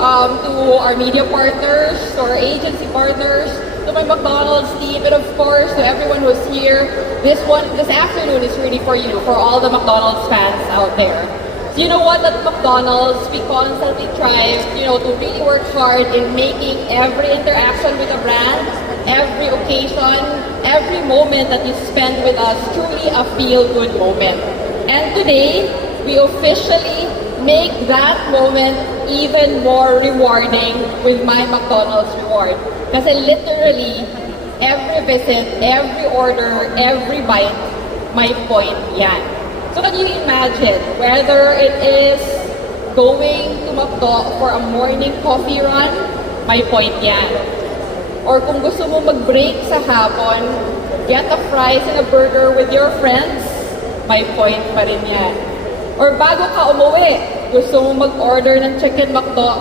to our media partners, to our agency partners, to my McDonald's team, and of course to everyone who's here. This afternoon is really for you, for all the McDonald's fans out there. So you know what, at McDonald's, we constantly try, to really work hard in making every interaction with the brand, every occasion, every moment that you spend with us truly a feel-good moment. And today, we officially make that moment even more rewarding with my McDonald's reward. Kasi literally, every visit, every order, every bite, may point yan. So can you imagine, whether it is going to McDo for a morning coffee run, may point yan. Or kung gusto mo mag-break sa hapon, get a fries and a burger with your friends, may point pa rin yan. Or bago ka umuwi, gusto mo mag-order ng Chicken McDo